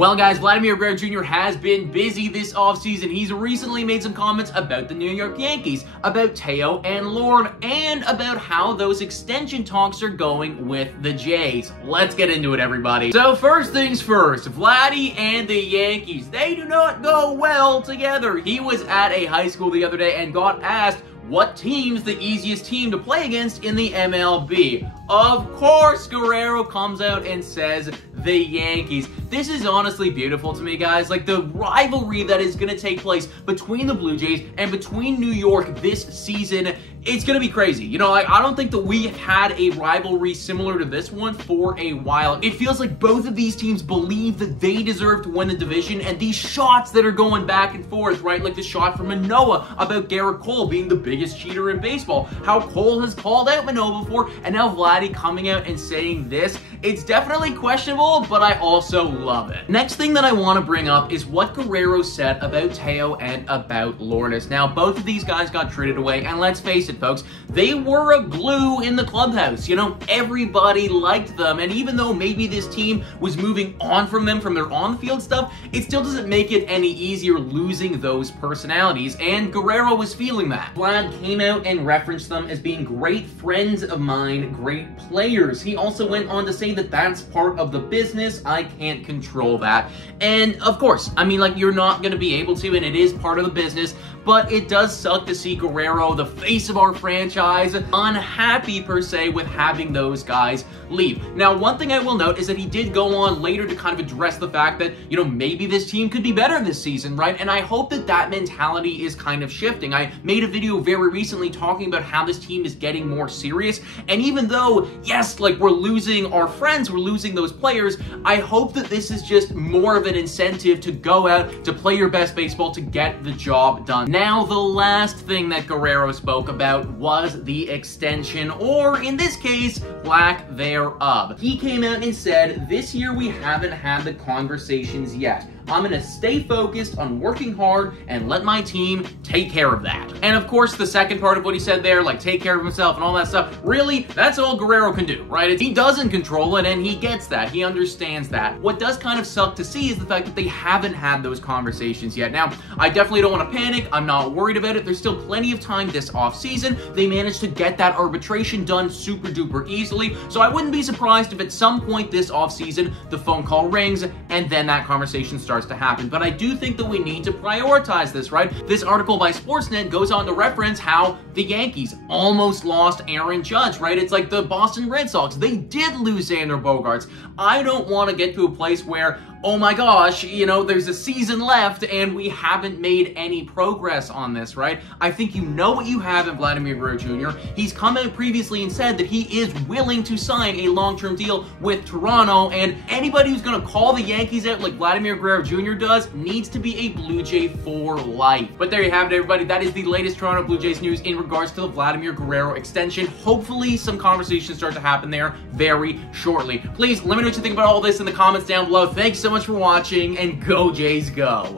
Well, guys, Vladimir Guerrero Jr. has been busy this offseason. He's recently made some comments about the New York Yankees, about Teo and Lord, and about how those extension talks are going with the Jays. Let's get into it, everybody. So, first things first, Vladdy and the Yankees, they do not go well together. He was at a high school the other day and got asked what team's the easiest team to play against in the MLB. Of course, Guerrero comes out and says the Yankees. This is honestly beautiful to me, guys. Like, the rivalry that is going to take place between the Blue Jays and between New York this season, it's going to be crazy. You know, I don't think that we have had a rivalry similar to this one for a while. It feels like both of these teams believe that they deserve to win the division, and these shots that are going back and forth, right? Like the shot from Manoah about Garrett Cole being the biggest cheater in baseball. How Cole has called out Manoah before, and now Vladdy coming out and saying this. It's definitely questionable, but I also love it. Next thing that I want to bring up is what Guerrero said about Teo and about Lourdes. Now, both of these guys got traded away, and let's face it, folks, they were a glue in the clubhouse. You know, everybody liked them, and even though maybe this team was moving on from them from their on-field stuff, it still doesn't make it any easier losing those personalities, and Guerrero was feeling that. Vlad came out and referenced them as being great friends of mine, great players. He also went on to say that that's part of the business. I can't control that. And of course, I mean, like, you're not going to be able to, and it is part of the business, but it does suck to see Guerrero, the face of our franchise, unhappy per se with having those guys leave. Now, one thing I will note is that he did go on later to kind of address the fact that, you know, maybe this team could be better this season, right? And I hope that that mentality is kind of shifting. I made a video very recently talking about how this team is getting more serious, and even though, yes, like, we're losing our friends, we're losing those players, I hope that this is just more of an incentive to go out, to play your best baseball, to get the job done. Now, the last thing that Guerrero spoke about was the extension, or in this case, lack thereof. He came out and said, this year we haven't had the conversations yet. I'm going to stay focused on working hard and let my team take care of that. And of course, the second part of what he said there, like take care of himself and all that stuff, really, that's all Guerrero can do, right? He doesn't control it, and he gets that. He understands that. What does kind of suck to see is the fact that they haven't had those conversations yet. Now, I definitely don't want to panic. I'm not worried about it. There's still plenty of time this offseason. They managed to get that arbitration done super duper easily, so I wouldn't be surprised if at some point this offseason the phone call rings and then that conversation starts to happen. But I do think that we need to prioritize this, right? This article by Sportsnet goes on to reference how the Yankees almost lost Aaron Judge, right? It's like the Boston Red Sox. They did lose Xander Bogaerts. I don't want to get to a place where, oh my gosh, you know, there's a season left and we haven't made any progress on this, right? I think you know what you have in Vladimir Guerrero Jr. He's come out previously and said that he is willing to sign a long-term deal with Toronto, and anybody who's going to call the Yankees out like Vladimir Guerrero Jr. does needs to be a Blue Jay for life. But there you have it, everybody. That is the latest Toronto Blue Jays news in regards to the Vladimir Guerrero extension. Hopefully some conversations start to happen there very shortly. Please let me know what you think about all this in the comments down below. Thanks so much for watching, and go Jays go!